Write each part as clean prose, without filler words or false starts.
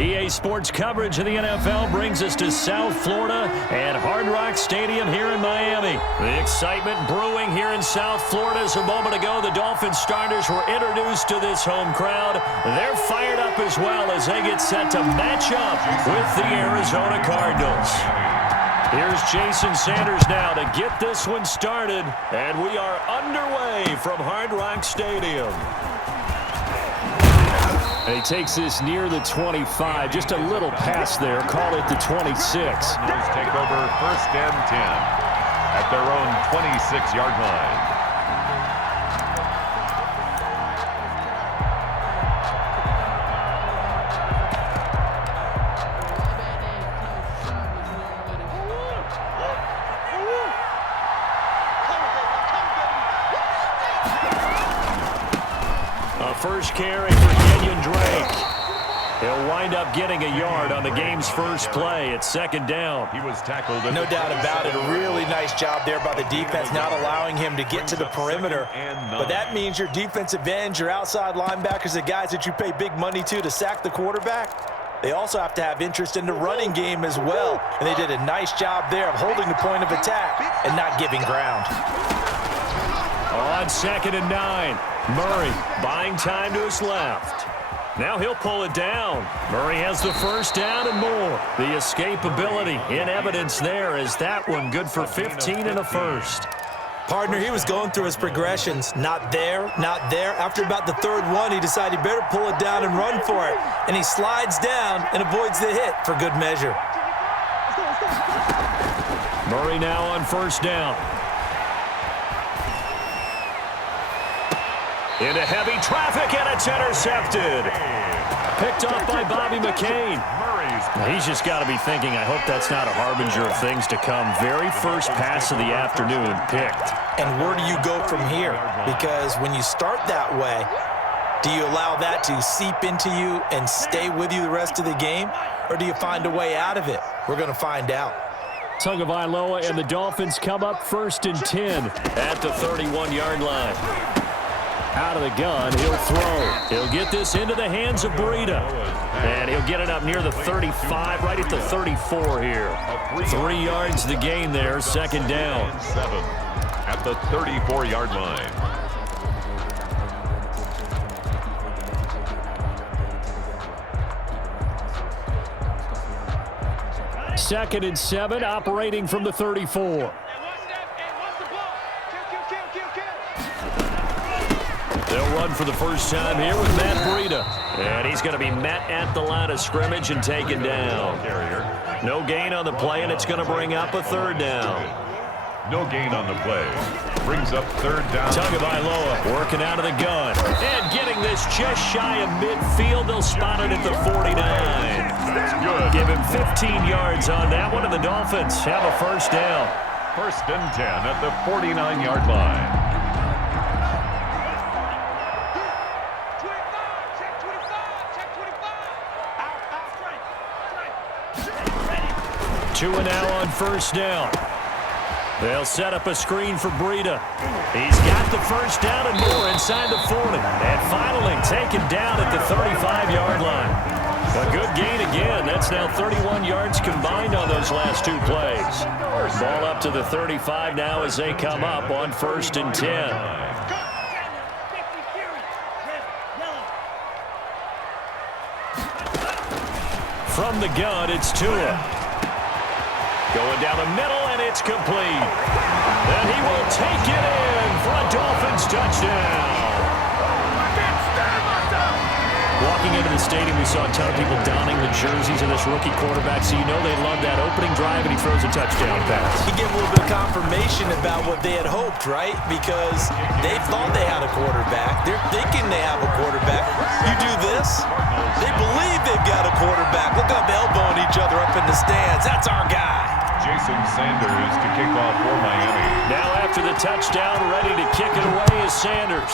EA Sports coverage of the NFL brings us to South Florida and Hard Rock Stadium here in Miami. The excitement brewing here in South Florida as a moment ago the Dolphins starters were introduced to this home crowd. They're fired up as well as they get set to match up with the Arizona Cardinals. Here's Jason Sanders now to get this one started, and we are underway from Hard Rock Stadium. And he takes this near the 25, just a little pass there, call it the 26. Take over 1st and 10 at their own 26-yard line. First carry for Kenyon Drake. He'll wind up getting a yard on the game's first play. It's 2nd down. He was tackled. No doubt about it. A really nice job there by the defense, not allowing him to get to the perimeter. But that means your defensive ends, your outside linebackers, the guys that you pay big money to sack the quarterback, they also have to have interest in the running game as well. And they did a nice job there of holding the point of attack and not giving ground. On 2nd and 9. Murray buying time to his left. Now he'll pull it down. Murray has the first down and more. The escapability in evidence there as that one good for 15 and a first. Partner, he was going through his progressions. Not there, not there. After about the 3rd one, he decided he better pull it down and run for it. And he slides down and avoids the hit for good measure. Murray now on 1st down. Into heavy traffic, and it's intercepted. Picked off by Bobby McCain. He's just got to be thinking, I hope that's not a harbinger of things to come. Very first pass of the afternoon picked. And where do you go from here? Because when you start that way, do you allow that to seep into you and stay with you the rest of the game? Or do you find a way out of it? We're going to find out. Tagovailoa and the Dolphins come up 1st and 10 at the 31-yard line. Out of the gun, he'll throw. He'll get this into the hands of Breida. And he'll get it up near the 35, right at the 34 here. 3 yards the gain there, 2nd down. 7 at the 34-yard line. Second and 7, operating from the 34. They'll run for the first time here with Matt Breida. And he's going to be met at the line of scrimmage and taken down. No gain on the play, and it's going to bring up a 3rd down. No gain on the play. Brings up 3rd down. Tagovailoa working out of the gun. And getting this just shy of midfield. They'll spot it at the 49. That's good. Give him 15 yards on that one, and the Dolphins have a first down. 1st and 10 at the 49-yard line. 2 now on 1st down. They'll set up a screen for Breida. He's got the first down and more inside the 40. And finally taken down at the 35-yard line. A good gain again. That's now 31 yards combined on those last 2 plays. Ball up to the 35 now as they come up on 1st and 10. From the gun, it's Tua. Going down the middle, and it's complete. And he will take it in for a Dolphins touchdown. Walking into the stadium, we saw a ton of people donning the jerseys of this rookie quarterback, so you know they love that opening drive, and he throws a touchdown pass. He gave a little bit of confirmation about what they had hoped, right? Because they thought they had a quarterback. They're thinking they have a quarterback. You do this, they believe they've got a quarterback. Look up, elbowing each other up in the stands. That's our guy. Jason Sanders to kick off for Miami. Now after the touchdown, ready to kick it away is Sanders.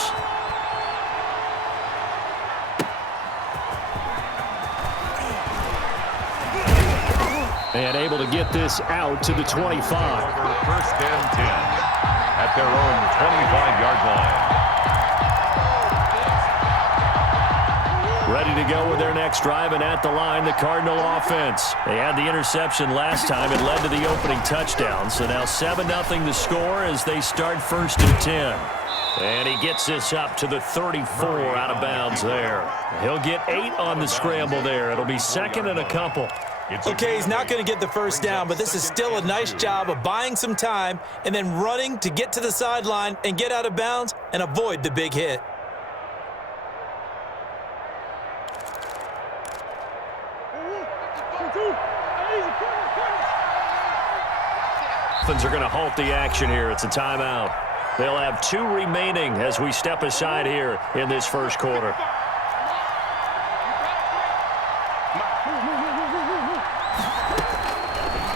And able to get this out to the 25. 1st and 10 at their own 25-yard line. ready to go with their next drive, and at the line, the Cardinal offense. They had the interception last time. It led to the opening touchdown. So now 7-0 the score as they start 1st and 10. And he gets this up to the 34 out of bounds there. He'll get 8 on the scramble there. It'll be 2nd and a couple. Okay, he's not going to get the first down, but this is still a nice job of buying some time and then running to get to the sideline and get out of bounds and avoid the big hit. Dolphins are going to halt the action here. It's a timeout. They'll have 2 remaining as we step aside here in this first quarter.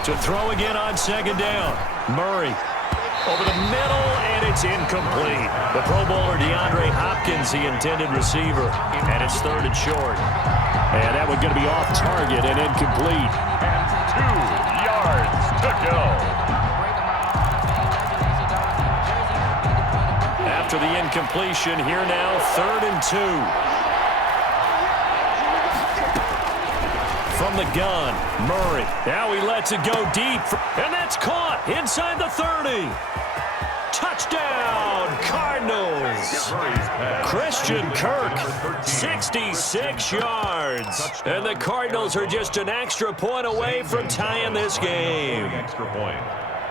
To throw again on 2nd down. Murray over the middle, and it's incomplete. The Pro Bowler DeAndre Hopkins, the intended receiver, and it's 3rd and short. And that one going to be off target and incomplete. And 2 yards to go. After the incompletion, here now, 3rd and 2. From the gun, Murray. Now he lets it go deep, and that's caught inside the 30. Touchdown, Cardinals. Christian Kirk, 66 yards. And the Cardinals are just an extra point away from tying this game. Extra point.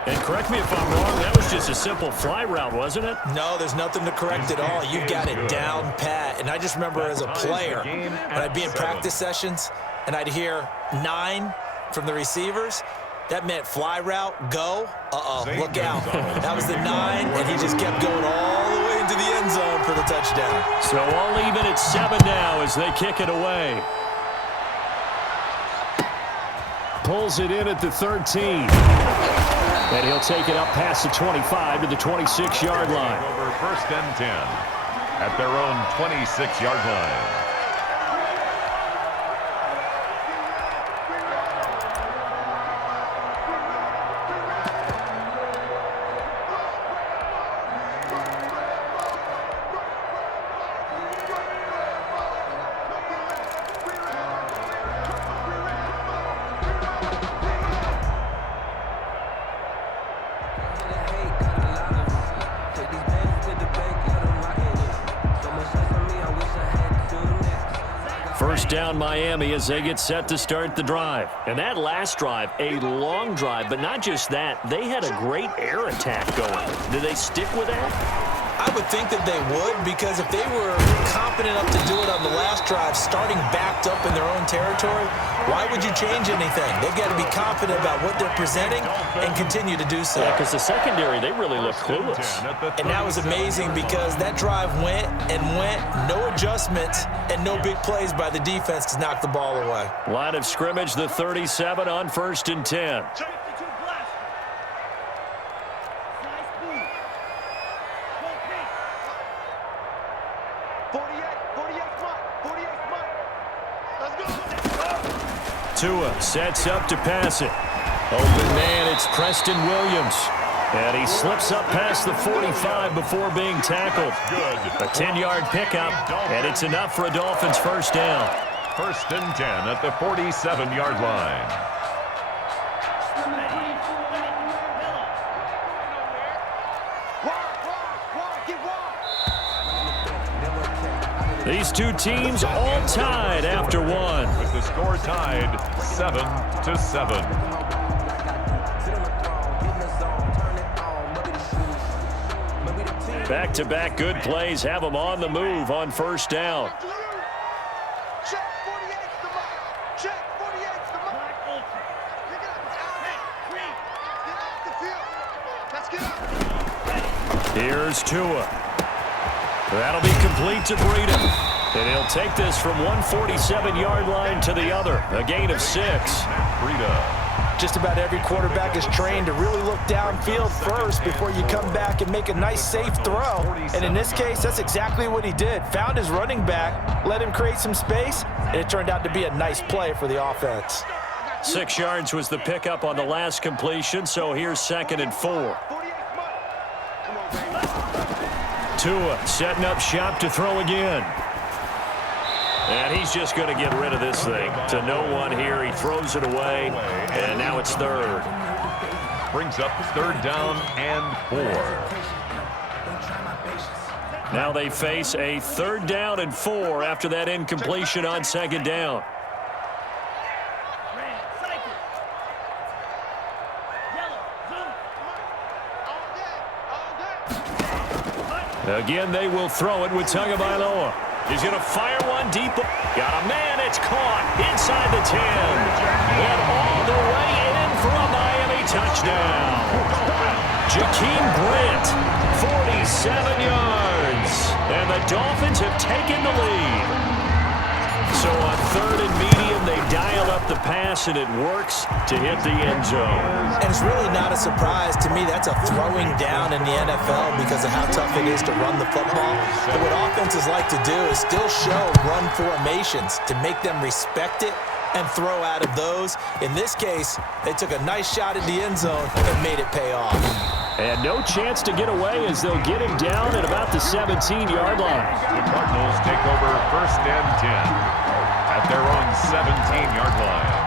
And correct me if I'm wrong, that was just a simple fly route, wasn't it? No, there's nothing to correct at all. You've got it down pat. And I just remember as a player, when I'd be in practice sessions, and I'd hear 9 from the receivers, that meant fly route, go, look out. That was the 9, and he just kept going all the way into the end zone for the touchdown. So all even at 7 now as they kick it away. Pulls it in at the 13. And he'll take it up past the 25 to the 26-yard line. Over 1st and 10 at their own 26-yard line. First down Miami as they get set to start the drive. And that last drive, a long drive, but not just that. They had a great air attack going. Do they stick with that? I would think that they would, because if they were confident enough to do it on the last drive, starting backed up in their own territory, why would you change anything? They've got to be confident about what they're presenting and continue to do so. Yeah, because the secondary, they really look clueless. And that was amazing because that drive went and went, no adjustments and no big plays by the defense to knock the ball away. Line of scrimmage, the 37 on 1st and 10. Tua sets up to pass it. Open man, it's Preston Williams. And he slips up past the 45 before being tackled. A 10-yard pickup, and it's enough for a Dolphins first down. 1st and 10 at the 47-yard line. These two teams all tied after one. With the score tied 7-7. Back-to-back good plays have them on the move on first down. Here's Tua. That'll be complete to Breida. And he'll take this from 147-yard line to the other. A gain of 6. Breida. Just about every quarterback is trained to really look downfield first before you come back and make a nice, safe throw. And in this case, that's exactly what he did. Found his running back, let him create some space, and it turned out to be a nice play for the offense. 6 yards was the pickup on the last completion, so here's 2nd and 4. Tua setting up shop to throw again. And he's just going to get rid of this thing. To no one here. He throws it away. And now it's third. Brings up third down and 4. Now they face a third down and 4 after that incompletion on second down. Again, they will throw it with Tagovailoa. He's going to fire one deep. Got a man. It's caught inside the 10. And all the way in for a Miami touchdown. Jakeem Grant, 47 yards. And the Dolphins have taken the lead. So on third and medium, they dial up the pass, and it works to hit the end zone. And it's really not a surprise. To me, that's a throwing down in the NFL because of how tough it is to run the football. But what offenses like to do is still show run formations to make them respect it and throw out of those. In this case, they took a nice shot at the end zone and made it pay off. And no chance to get away as they'll get him down at about the 17-yard line. The Cardinals take over first and 10 at their own 17-yard line.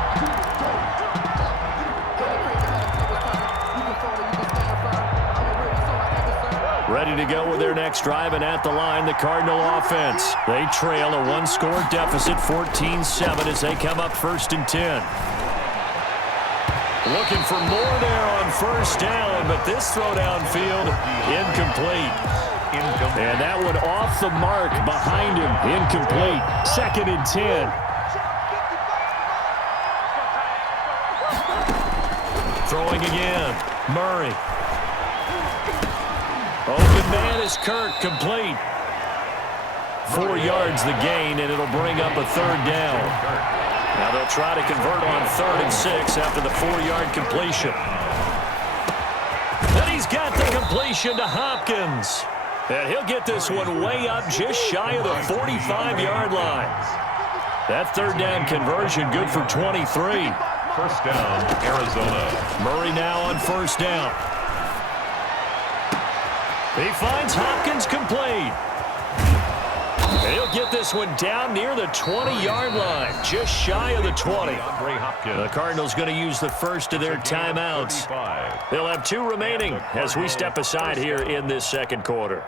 Ready to go with their next drive, and at the line, the Cardinal offense. They trail a one-score deficit, 14-7, as they come up first and 10. Looking for more there on first down, but this throw downfield, incomplete. And that one off the mark behind him, incomplete. Second and 10. Throwing again, Murray. Open man is Kirk, complete. 4 yards the gain, and it'll bring up a third down. Now they'll try to convert on third and 6 after the 4-yard completion. Then he's got the completion to Hopkins. And he'll get this one way up just shy of the 45-yard line. That third down conversion good for 23. First down, Arizona. Murray now on first down. He finds Hopkins complete. He'll get this one down near the 20-yard line, just shy of the 20. The Cardinals going to use the first of their timeouts. They'll have 2 remaining as we step aside here in this second quarter.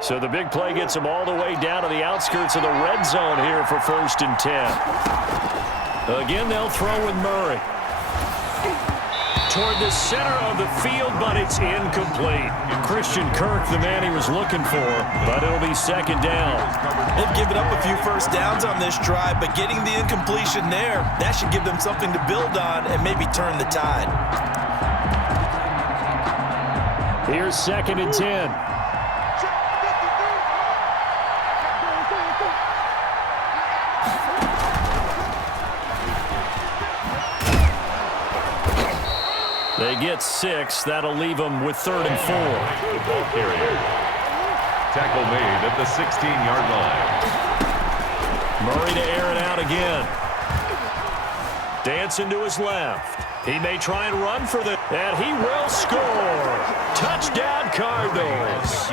So the big play gets them all the way down to the outskirts of the red zone here for first and 10. Again, they'll throw with Murray. Toward the center of the field, but it's incomplete. Christian Kirk, the man he was looking for, but it'll be second down. They've given up a few first downs on this drive, but getting the incompletion there, that should give them something to build on and maybe turn the tide. Here's second and 10. They get 6. That'll leave them with third and 4. The ball carrier. Tackle made at the 16-yard line. Murray to air it out again. Dancing to his left. He may try and run for the... And he will score. Touchdown, Cardinals.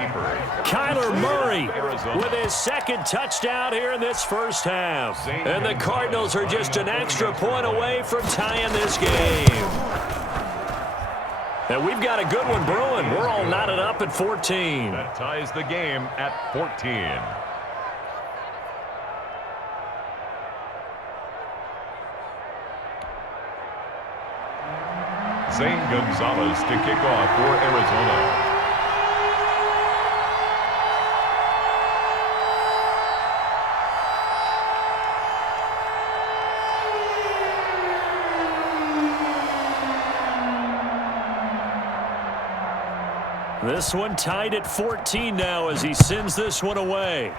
Kyler Murray with his second touchdown here in this first half. And the Cardinals are just an extra point away from tying this game. And we've got a good one brewing. We're all knotted up at 14. That ties the game at 14. Zane Gonzalez to kick off for Arizona. This one tied at 14 now as he sends this one away.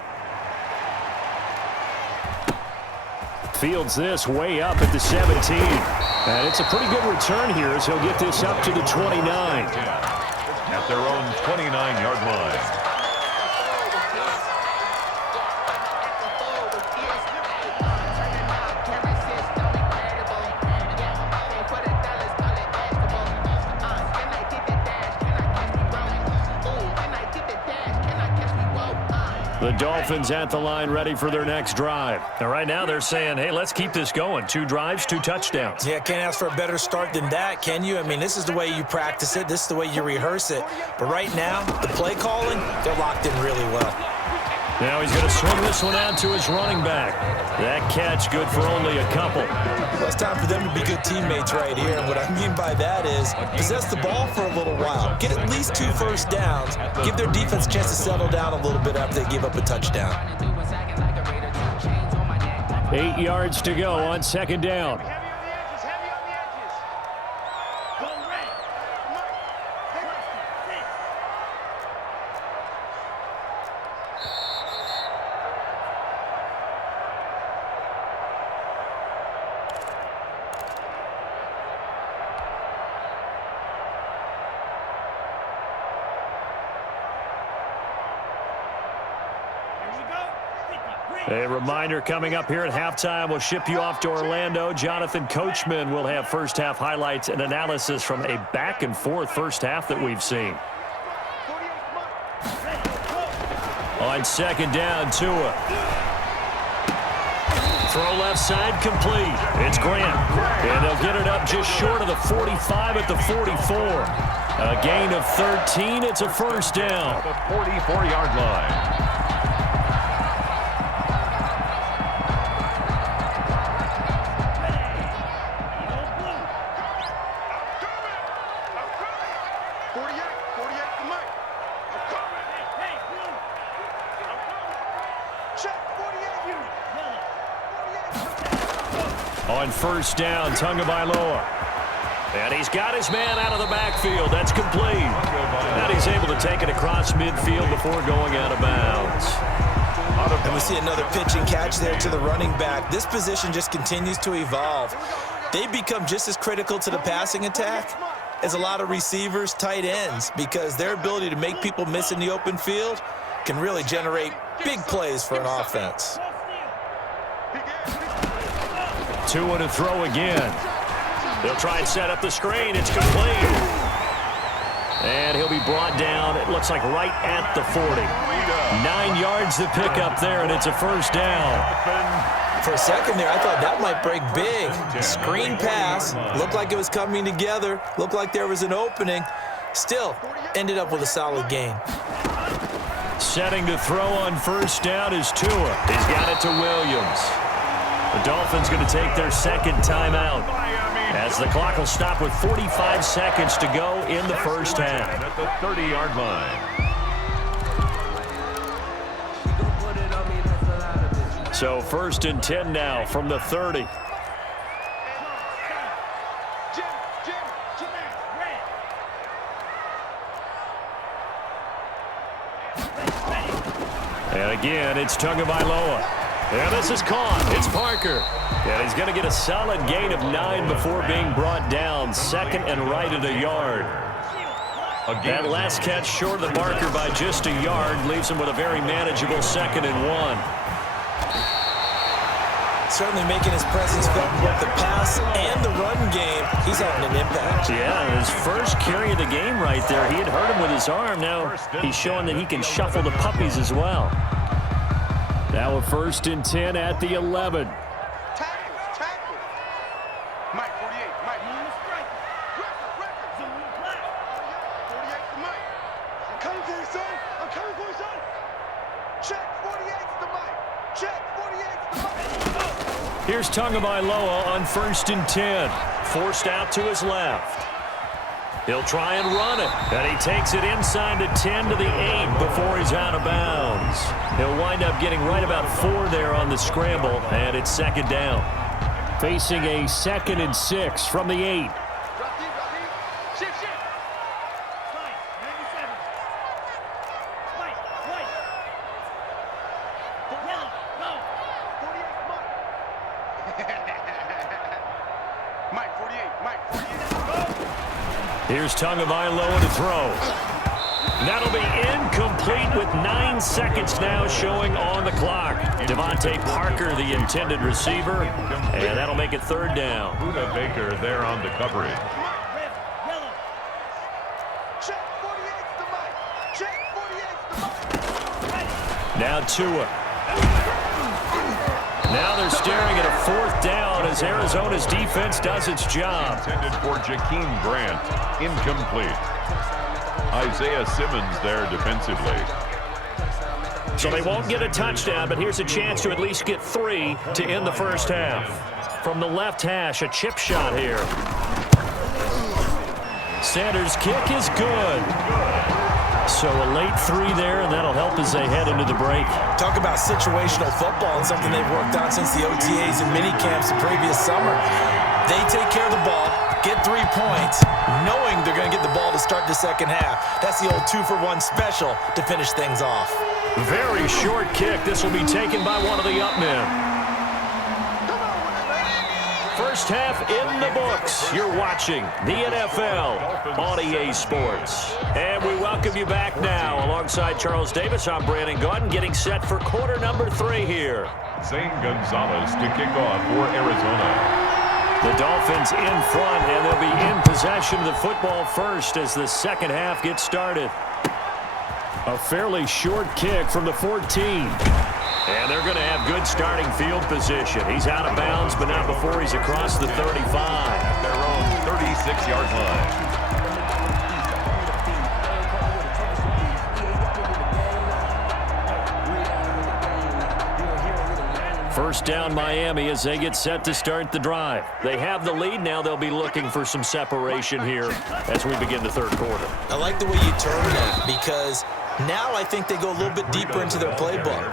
Fields this way up at the 17. And it's a pretty good return here as he'll get this up to the 29. At their own 29-yard line. The Dolphins at the line ready for their next drive. And right now they're saying, hey, let's keep this going. 2 drives, 2 touchdowns. Yeah, can't ask for a better start than that, can you? I mean, this is the way you practice it. This is the way you rehearse it. But right now, the play calling, they're locked in really well. Now he's going to swing this one out to his running back. That catch good for only a couple. Well, it's time for them to be good teammates right here. And what I mean by that is possess the ball for a little while. Get at least 2 first downs. Give their defense a chance to settle down a little bit after they give up a touchdown. 8 yards to go on second down. A reminder coming up here at halftime. We'll ship you off to Orlando. Jonathan Coachman will have first half highlights and analysis from a back-and-forth first half that we've seen. On second down, Tua. Throw left side complete. It's Grant. And they'll get it up just short of the 45 at the 44. A gain of 13. It's a first down. The 44-yard line. On first down, Tagovailoa. And he's got his man out of the backfield. That's complete. And he's able to take it across midfield before going out of bounds. And we see another pitch and catch there to the running back. This position just continues to evolve. They become just as critical to the passing attack as a lot of receivers, tight ends, because their ability to make people miss in the open field can really generate big plays for an offense. Tua to throw again. They'll try and set up the screen. It's complete. And he'll be brought down, it looks like right at the 40. 9 yards to pick up there, and it's a first down. For a second there, I thought that might break big. Screen pass. Looked like it was coming together. Looked like there was an opening. Still, ended up with a solid gain. Setting to throw on first down is Tua. He's got it to Williams. The Dolphins going to take their second timeout as the clock will stop with 45 seconds to go in the first half. At the 30-yard line. So first and 10 now from the 30. And again, it's Tagovailoa. And this is caught. It's Parker. And he's going to get a solid gain of 9 before being brought down. Second and right at a yard. That last catch short of the marker by just a yard leaves him with a very manageable second and 1. Certainly making his presence felt in both the pass and the run game. He's having an impact. Yeah, his first carry of the game right there. He had hurt him with his arm. Now he's showing that he can shuffle the puppies as well. Now a first and 10 at the 11. Tackle. Mike, 48. Mike. Record. Zone flat. 48 to Mike. I'm coming for you, son. Check 48 to Mike. Check 48 to Mike. Here's Tagovailoa on first and 10. Forced out to his left. He'll try and run it. And he takes it inside the 10 to the 8 before he's out of bounds. He'll wind up getting right about 4 there on the scramble, and it's second down. Facing a 2nd and 6 from the 8. Shift. Mike, 48. Here's Tagovailoa to throw. That'll be incomplete with 9 seconds now showing on the clock. Devontae Parker, the intended receiver, and that'll make it third down. Buda Baker there on the coverage. Check 48 to Mike. Now Tua. Now they're staring at a 4th down as Arizona's defense does its job. Intended for Jakeem Grant. Incomplete. Isaiah Simmons there defensively. So they won't get a touchdown, but here's a chance to at least get 3 to end the first half. From the left hash, a chip shot here. Sanders' kick is good. So a late 3 there, and that'll help as they head into the break. Talk about situational football and something they've worked on since the OTAs and minicamps the previous summer. They take care of the ball, get 3 points, knowing they're going to get the ball to start the second half. That's the old 2-for-1 special to finish things off. Very short kick. This will be taken by one of the up men. First half in the books. You're watching the NFL on EA Sports. And we welcome you back now. Alongside Charles Davis, I'm Brandon Gaudin, getting set for quarter number 3 here. Zane Gonzalez to kick off for Arizona. The Dolphins in front, and they'll be in possession of the football first as the second half gets started. A fairly short kick from the 14. And they're going to have good starting field position. He's out of bounds, but not before he's across the 35. At their own 36-yard line. First down Miami as they get set to start the drive. They have the lead. Now they'll be looking for some separation here as we begin the third quarter. I like the way you term that because now I think they go a little bit deeper into their playbook.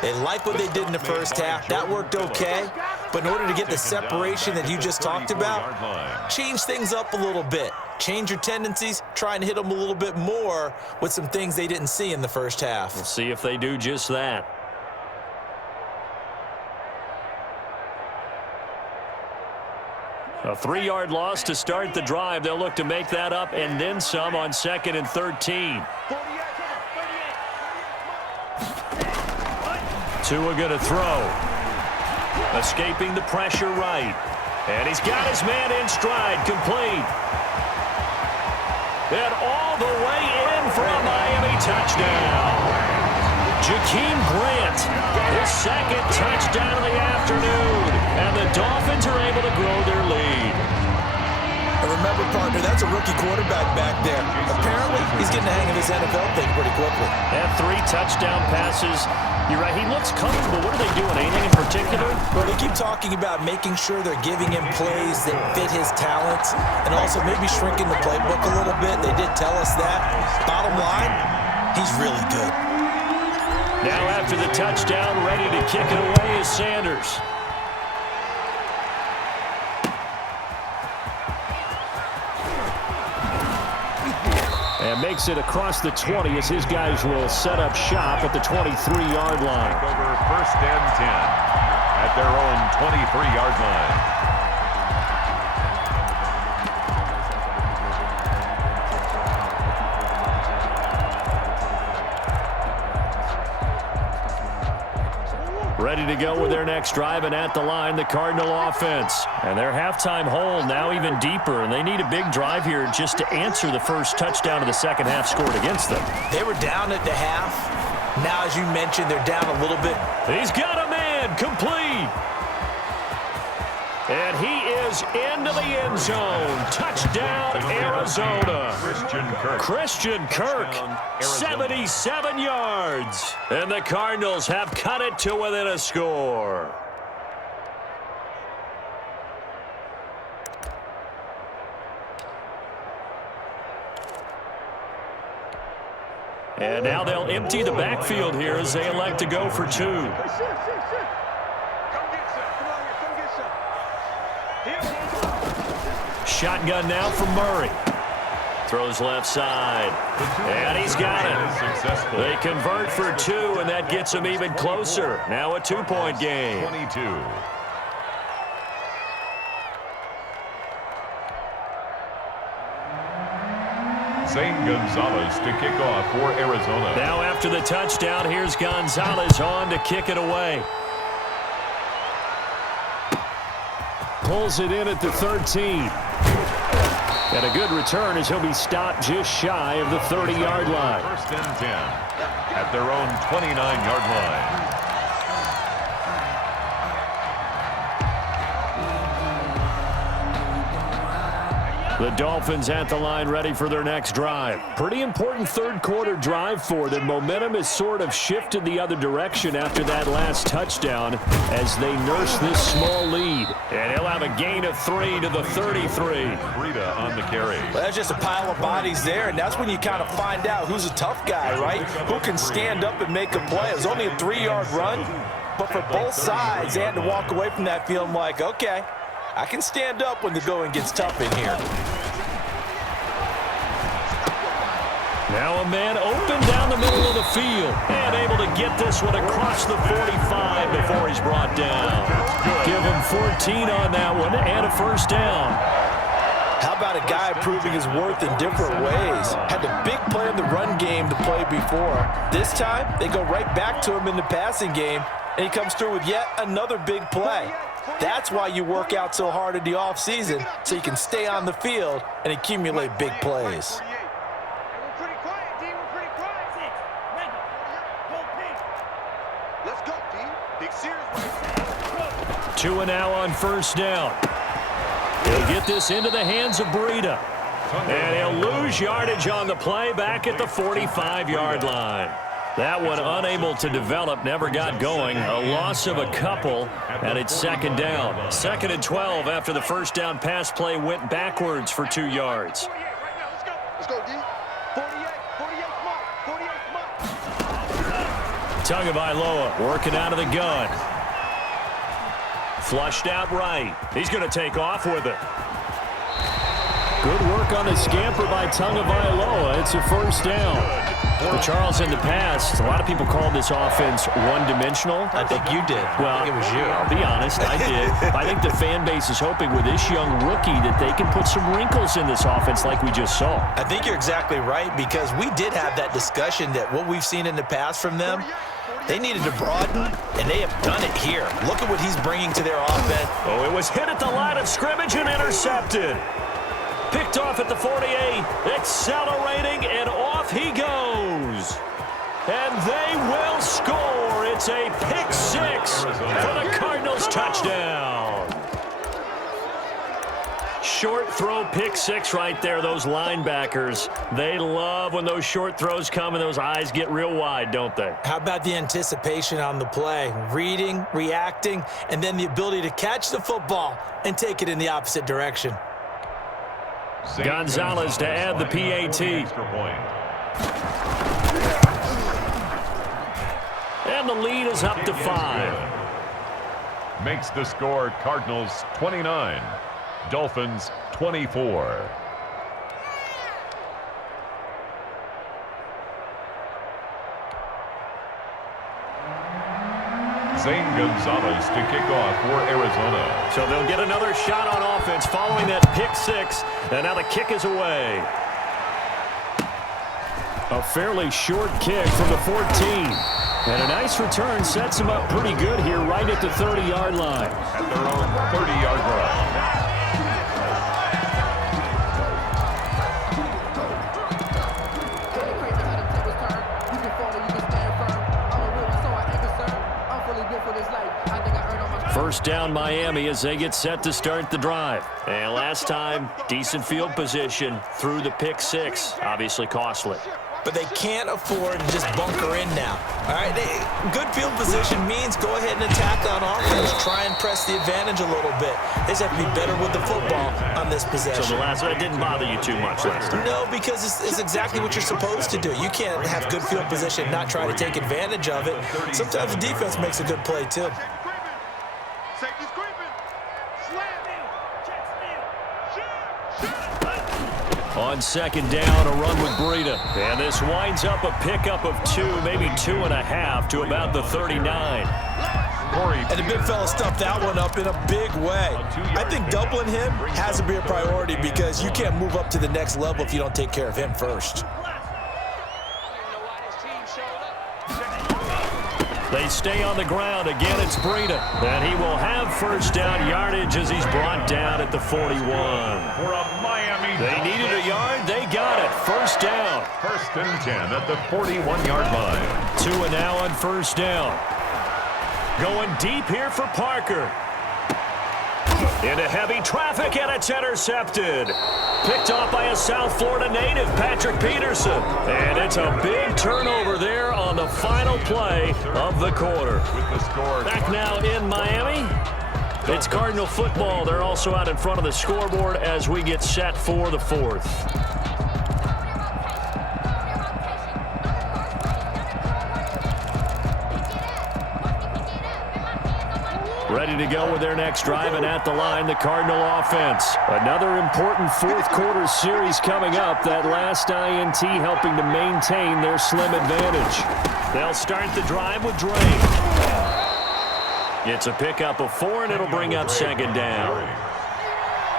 They like what they did in the first half. That worked okay. But in order to get the separation that you just talked about, change things up a little bit. Change your tendencies. Try and hit them a little bit more with some things they didn't see in the first half. We'll see if they do just that. A 3-yard loss to start the drive. They'll look to make that up and then some on 2nd and 13. Tua going to throw. Escaping the pressure right. And he's got his man in stride. Complete. And all the way in for a Miami touchdown. Jakeem Grant, his 2nd touchdown of the afternoon. And the Dolphins are able to grow their lead. And remember, partner, that's a rookie quarterback back there. Apparently, he's getting the hang of this NFL thing pretty quickly. Had 3 touchdown passes. You're right, he looks comfortable. What are they doing? Anything in particular? Well, they keep talking about making sure they're giving him plays that fit his talents and also maybe shrinking the playbook a little bit. They did tell us that. Bottom line, he's really good. Now after the touchdown, ready to kick it away is Sanders. And makes it across the 20 as his guys will set up shop at the 23-yard line. Over 1st and 10 at their own 23-yard line. Ready to go with their next drive, and at the line, the Cardinal offense. And their halftime hole now even deeper, and they need a big drive here just to answer the first touchdown of the second half scored against them. They were down at the half. Now, as you mentioned, they're down a little bit. He's got a man, complete. And he is into the end zone. Touchdown, Arizona. Christian Kirk, 77 yards. And the Cardinals have cut it to within a score. And now they'll empty the backfield here as they elect to go for 2. Shotgun now from Murray. Throws left side. And he's got it. They convert for 2, and that gets them even closer. Now a 2-point game. 22. Zane Gonzalez to kick off for Arizona. Now after the touchdown, here's Gonzalez on to kick it away. Pulls it in at the 13. And a good return as he'll be stopped just shy of the 30-yard line. First and 10 at their own 29-yard line. The Dolphins at the line ready for their next drive. Pretty important third-quarter drive for them. Momentum has sort of shifted the other direction after that last touchdown as they nurse this small lead. And he'll have a gain of 3 to the 33. Breida on the carry. Well, that's just a pile of bodies there, and that's when you kind of find out who's a tough guy, right? Who can stand up and make a play. It was only a 3-yard run, but for both sides, they had to walk away from that feeling like, okay, I can stand up when the going gets tough in here. Now a man open down the middle of the field and able to get this one across the 45 before he's brought down. Give him 14 on that one and a first down. How about a guy proving his worth in different ways? Had the big play in the run game to play before. This time, they go right back to him in the passing game, and he comes through with yet another big play. That's why you work out so hard in the offseason, so you can stay on the field and accumulate big plays. Let's go, D. Big series. 2 now on first down. He'll get this into the hands of Breida. And he'll lose yardage on the play back at the 45-yard line. That one unable to develop, never got going. A loss of a couple, and it's second down. 2nd and 12 after the first down pass play went backwards for 2 yards. Let's go, D. 48, smart. 48, smart. Tagovailoa working out of the gun. Flushed out right. He's going to take off with it. Good work on the scamper by Tagovailoa. It's a first down. Well, Charles, in the past, a lot of people called this offense one-dimensional. I think you did. Well, I think it was you. I'll be honest, I did. I think the fan base is hoping with this young rookie that they can put some wrinkles in this offense like we just saw. I think you're exactly right, because we did have that discussion that what we've seen in the past from them, they needed to broaden, and they have done it here. Look at what he's bringing to their offense. Oh, it was hit at the line of scrimmage and intercepted. Picked off at the 48, accelerating, and off he goes. And they will score. It's a pick 6 for the Cardinals touchdown. Short throw pick 6 right there. Those linebackers, they love when those short throws come and those eyes get real wide, don't they? How about the anticipation on the play? Reading, reacting, and then the ability to catch the football and take it in the opposite direction. Gonzalez to add the PAT. And the lead is up to 5. Makes the score Cardinals 29, Dolphins 24. Zane Gonzalez to kick off for Arizona. So they'll get another shot on offense following that pick 6, and now the kick is away. A fairly short kick from the 14. And a nice return sets him up pretty good here right at the 30-yard line. At their own 30-yard line. First down Miami as they get set to start the drive. And last time, decent field position through the pick 6. Obviously costly. But they can't afford to just bunker in now. All right, good field position means go ahead and attack on offense. Try and press the advantage a little bit. They just have to be better with the football on this possession. So the last one didn't bother you too much last time? No, because it's exactly what you're supposed to do. You can't have good field position and not try to take advantage of it. Sometimes the defense makes a good play, too. Safety's creeping. Slam. On second down, a run with Breida. And this winds up a pickup of 2, maybe 2.5 to about the 39. And the big fella stuffed that one up in a big way. I think doubling him has to be a priority because you can't move up to the next level if you don't take care of him first. They stay on the ground. Again, it's Breida. And he will have first down yardage as he's brought down at the 41. For a Miami They needed a yard. They got it. First down. 1st and 10 at the 41-yard line. Tua now on first down. Going deep here for Parker. Into heavy traffic, and it's intercepted. Picked off by a South Florida native, Patrick Peterson. And it's a big turnover there on the final play of the quarter. With the score. Back now in Miami. It's Cardinal football. They're also out in front of the scoreboard as we get set for the fourth. Ready to go with their next drive, and at the line, the Cardinal offense. Another important fourth-quarter series coming up. That last INT helping to maintain their slim advantage. They'll start the drive with Dre. It's a pickup of 4, and it'll bring up second down.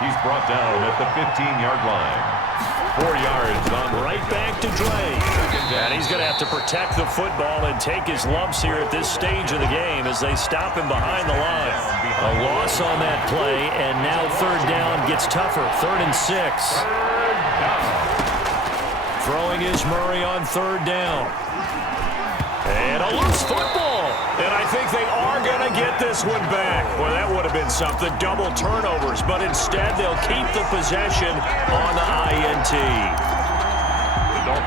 He's brought down at the 15-yard line. 4 yards on right back to Dre. And he's going to have to protect the football and take his lumps here at this stage of the game as they stop him behind the line. A loss on that play, and now third down gets tougher. 3rd and 6. Throwing is Murray on third down. And a loose football. And I think they are going to get this one back. Well, that would have been something. Double turnovers. But instead, they'll keep the possession on the INT.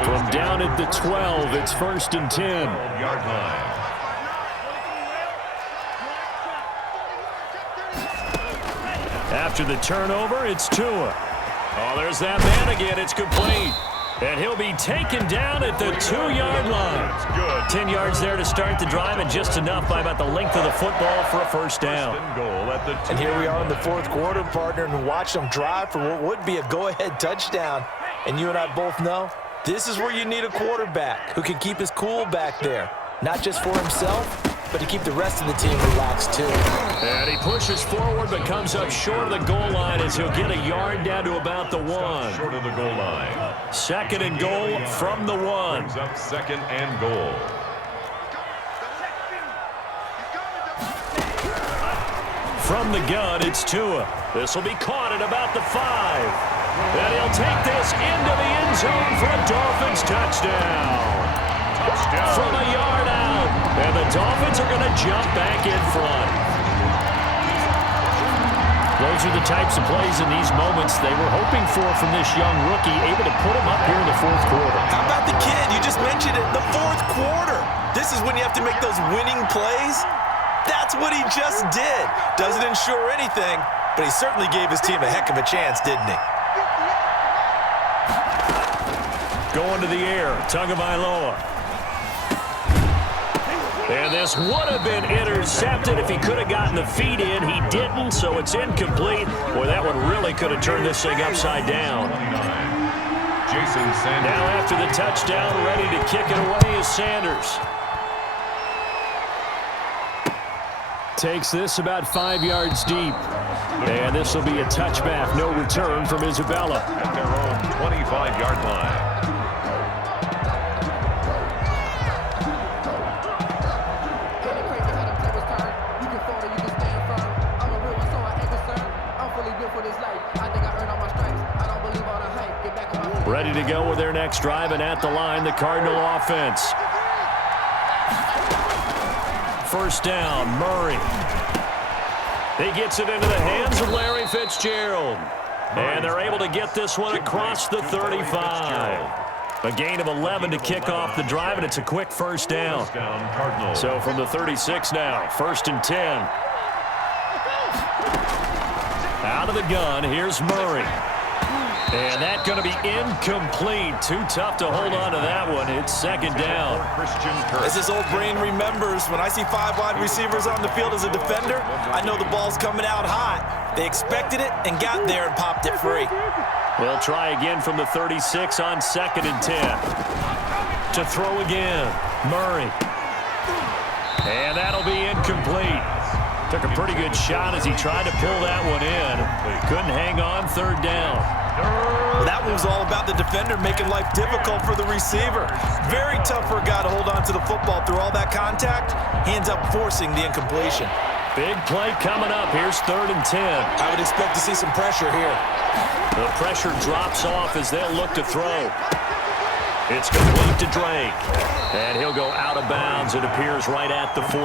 From down at the 12, it's 1st and 10. Yard line. After the turnover, it's Tua. Oh, there's that man again. It's complete. And he'll be taken down at the 2-yard line. Good. 10 yards there to start the drive, and just enough by about the length of the football for a first down. And here we are in the fourth quarter, partner, and watch them drive for what would be a go-ahead touchdown. And you and I both know this is where you need a quarterback who can keep his cool back there, not just for himself, but to keep the rest of the team relaxed too. And he pushes forward but comes up short of the goal line as he'll get a yard down to about the 1. Short of the goal line. 2nd and goal from the 1. Brings up 2nd and goal. From the gun, it's Tua. This will be caught at about the 5. And he'll take this into the end zone for a Dolphins touchdown. From a yard out. And the Dolphins are going to jump back in front. Those are the types of plays in these moments they were hoping for from this young rookie, able to put him up here in the fourth quarter. How about the kid? You just mentioned it, the fourth quarter. This is when you have to make those winning plays. That's what he just did. Doesn't ensure anything, but he certainly gave his team a heck of a chance, didn't he? Going to the air, Tagovailoa. And this would have been intercepted if he could have gotten the feet in. He didn't, so it's incomplete. Boy, that one really could have turned this thing upside down. Jason Sanders. Now after the touchdown, ready to kick it away is Sanders. Takes this about 5 yards deep. And this will be a touchback. No return from Isabella. At their own 25-yard line. Ready to go with their next drive, and at the line, the Cardinal offense. First down, Murray. He gets it into the hands of Larry Fitzgerald. And they're able to get this one across the 35. A gain of 11 to kick off the drive, and it's a quick first down. So from the 36 now, 1st and 10. Out of the gun, here's Murray. And that's going to be incomplete. Too tough to hold on to that one. It's second down. As his old brain remembers, when I see 5 wide receivers on the field as a defender, I know the ball's coming out hot. They expected it and got there and popped it free. They'll try again from the 36 on 2nd and 10. To throw again, Murray. And that'll be incomplete. Took a pretty good shot as he tried to pull that one in. Couldn't hang on, third down. Well, that one was all about the defender making life difficult for the receiver. Very tough for a guy to hold on to the football through all that contact. He ends up forcing the incompletion. Big play coming up. Here's 3rd and 10. I would expect to see some pressure here. The pressure drops off as they'll look to throw. It's complete to Drake. And he'll go out of bounds. It appears right at the 45.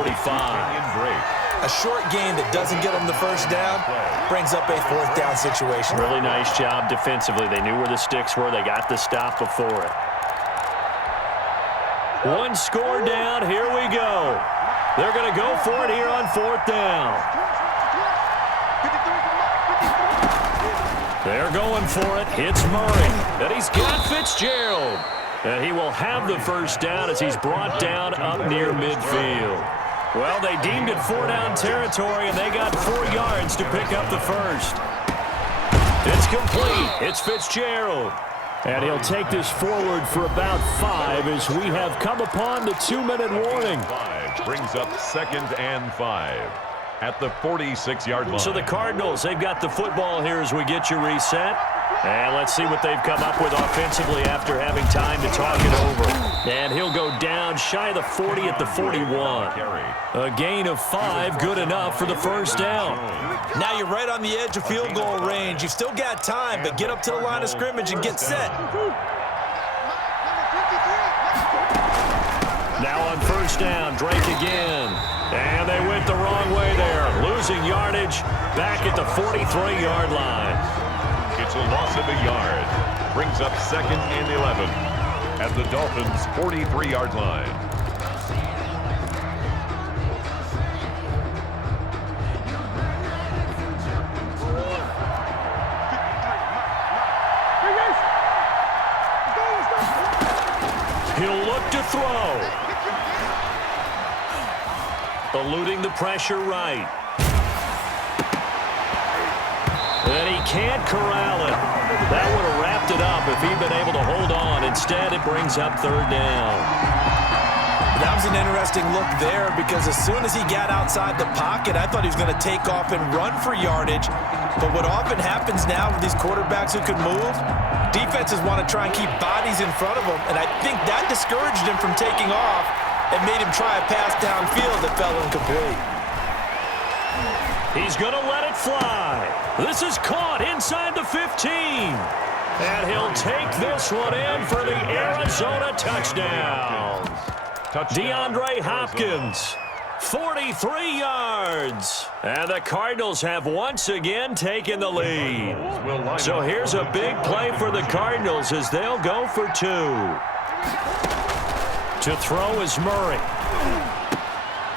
A short gain that doesn't get them the first down brings up a 4th down situation. Really nice job defensively. They knew where the sticks were. They got the stop before it. 1 score down. Here we go. They're going to go for it here on 4th down. They're going for it. Hits Murray. And he's got Fitzgerald. And he will have the first down as he's brought down up near midfield. Well, they deemed it 4-down territory, and they got 4 yards to pick up the first. It's complete. It's Fitzgerald. And he'll take this forward for about 5 as we have come upon the 2-minute warning. Brings up 2nd and 5 at the 46-yard line. So the Cardinals, they've got the football here as we get you reset. And let's see what they've come up with offensively after having time to talk it over. And he'll go down shy of the 40 at the 41. A gain of 5, good enough for the first down. Now you're right on the edge of field goal range. You've still got time, but get up to the line of scrimmage and get set. Now on first down, Drake again. And they went the wrong way there. Losing yardage back at the 43-yard line. It's a loss of a yard. Brings up 2nd and 11 at the Dolphins' 43-yard line. He'll look to throw. Eluding the pressure right. And he can't corral it. That would have wrapped it up if he'd been able to hold on. Instead, it brings up 3rd down. That was an interesting look there because as soon as he got outside the pocket, I thought he was going to take off and run for yardage. But what often happens now with these quarterbacks who can move, defenses want to try and keep bodies in front of them, and I think that discouraged him from taking off and made him try a pass downfield that fell incomplete. He's going to let it fly. This is caught inside the 15. And he'll take this one in for the Arizona touchdown. DeAndre Hopkins, 43 yards. And the Cardinals have once again taken the lead. So here's a big play for the Cardinals as they'll go for 2. To throw is Murray.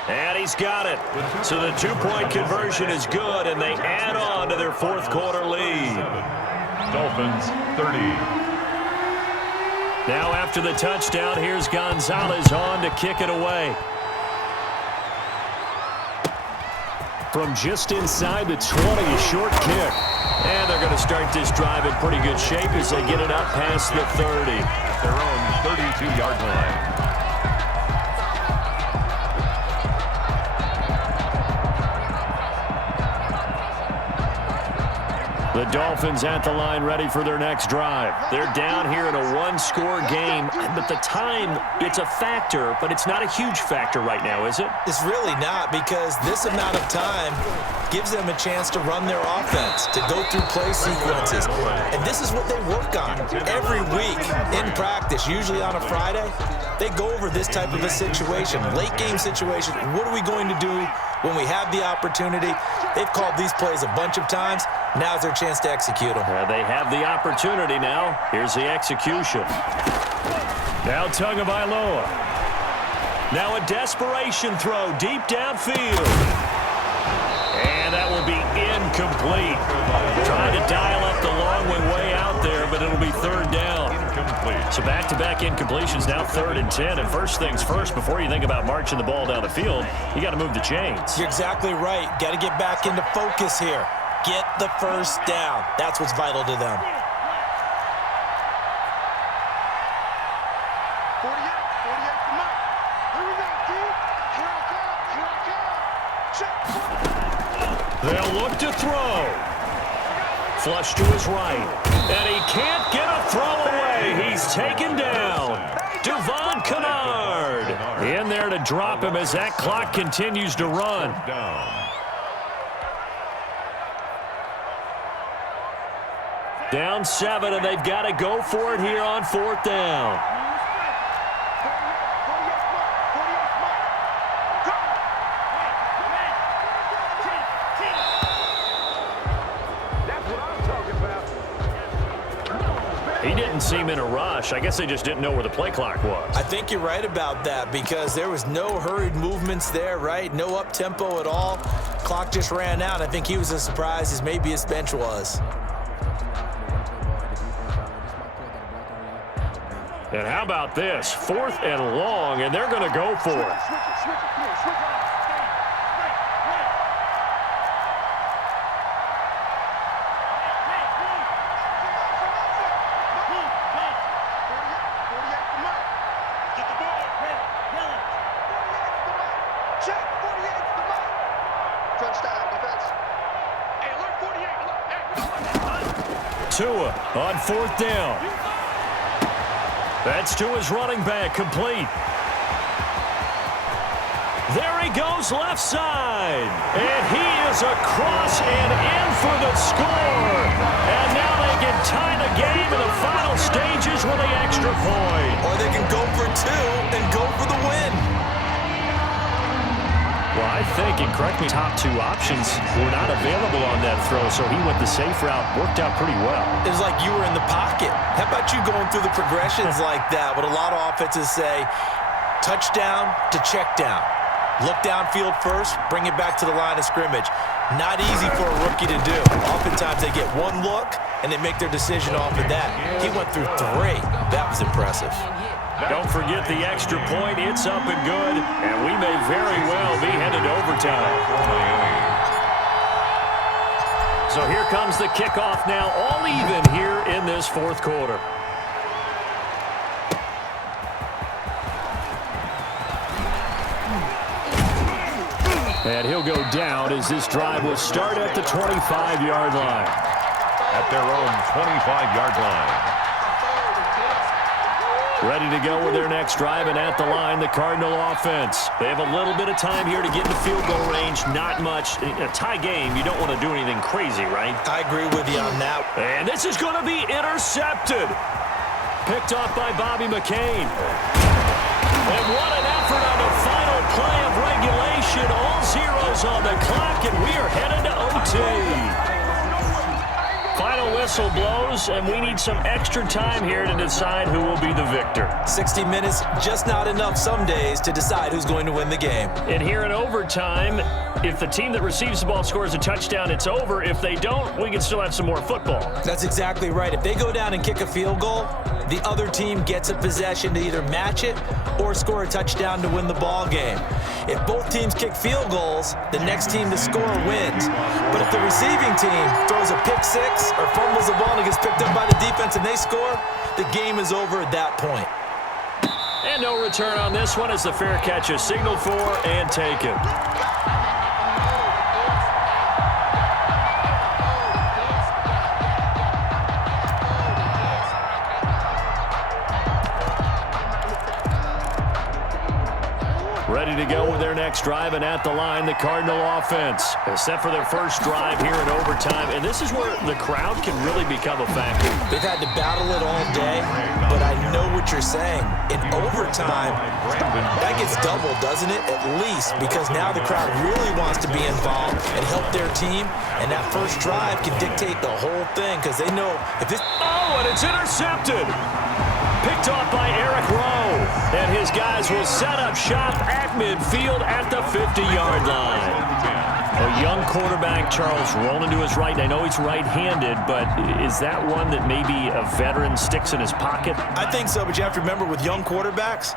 And he's got it. So the 2-point conversion is good, and they add on to their 4th quarter lead. Dolphins 30. Now after the touchdown, here's Gonzalez on to kick it away. From just inside the 20, a short kick. And they're going to start this drive in pretty good shape as they get it up past the 30. At their own 32-yard line. The Dolphins at the line ready for their next drive. They're down here in a 1-score game, but the time, it's a factor, but it's not a huge factor right now, is it? It's really not because this amount of time gives them a chance to run their offense, to go through play sequences. And this is what they work on every week in practice, usually on a Friday. They go over this type of a situation, late game situation. What are we going to do when we have the opportunity? They've called these plays a bunch of times. Now's their chance to execute them. They have the opportunity now. Here's the execution. Now Tagovailoa. Now a desperation throw deep downfield. And that will be incomplete. Trying to dial up the long way out there, but it'll be 3rd down. Incomplete. So back-to-back incompletions, now 3rd and 10. And first things first, before you think about marching the ball down the field, you got to move the chains. You're exactly right. Got to get back into focus here. Get the first down. That's what's vital to them. 48 to Mike. Here we go, dude. Here I come. They'll look to throw. Flush to his right. And he can't get a throw away. He's taken down. Devon Kennard in there to drop him as that clock continues to run. Down 7, and they've got to go for it here on 4th down. He didn't seem in a rush. I guess they just didn't know where the play clock was. I think you're right about that because there was no hurried movements there, right? No up-tempo at all. Clock just ran out. I think he was as surprised as maybe his bench was. And how about this? 4th and long, and they're going to go for it. Tua on 4th down. That's Tua's running back, complete. There he goes left side. And he is across and in for the score. And now they can tie the game in the final stages with the extra point. Or they can go for 2 and go for the win. Well, I think, and correct me, top 2 options were not available on that throw, so he went the safe route. Worked out pretty well. It was like you were in the pocket. How about you going through the progressions like that? What a lot of offenses say, touchdown to check down. Look downfield first, bring it back to the line of scrimmage. Not easy for a rookie to do. Oftentimes they get one look, and they make their decision off of that. He went through 3. That was impressive. Don't forget the extra point. It's up and good, and we may very well be headed to overtime. So here comes the kickoff now, all even here in this 4th quarter. And he'll go down as this drive will start at the 25-yard line. At their own 25-yard line. Ready to go with their next drive, and at the line, the Cardinal offense. They have a little bit of time here to get into field goal range. Not much. In a tie game, you don't want to do anything crazy, right? I agree with you on that. And this is going to be intercepted. Picked off by Bobby McCain. And what an effort on the final play of regulation. All zeros on the clock, and we are headed to OT. Final whistle blows, and we need some extra time here to decide who will be the victor. 60 minutes, just not enough some days to decide who's going to win the game. And here in overtime, if the team that receives the ball scores a touchdown, it's over. If they don't, we can still have some more football. That's exactly right. If they go down and kick a field goal, the other team gets a possession to either match it or score a touchdown to win the ball game. If both teams kick field goals, the next team to score wins. But if the receiving team throws a pick 6 or fumbles the ball and it gets picked up by the defense and they score, the game is over at that point. And no return on this one as the fair catch is signaled for and taken. Ready to go with their next drive, and at the line, the Cardinal offense. Set for their first drive here in overtime, and this is where the crowd can really become a factor. They've had to battle it all day, but I know what you're saying. In overtime, that gets doubled, doesn't it? At least, because now the crowd really wants to be involved and help their team, and that first drive can dictate the whole thing because they know if this... Oh, and it's intercepted! Picked off by Eric Rowe, and his guys will set up shop at midfield at the 50-yard line. A young quarterback, Charles, rolling to his right. I know he's right-handed, but is that one that maybe a veteran sticks in his pocket? I think so, but you have to remember with young quarterbacks,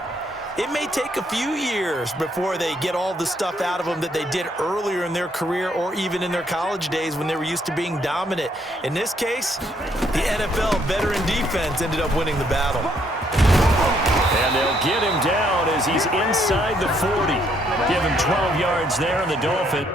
it may take a few years before they get all the stuff out of them that they did earlier in their career or even in their college days when they were used to being dominant. In this case, the NFL veteran defense ended up winning the battle. And they'll get him down as he's inside the 40. Give him 12 yards there, and the Dolphins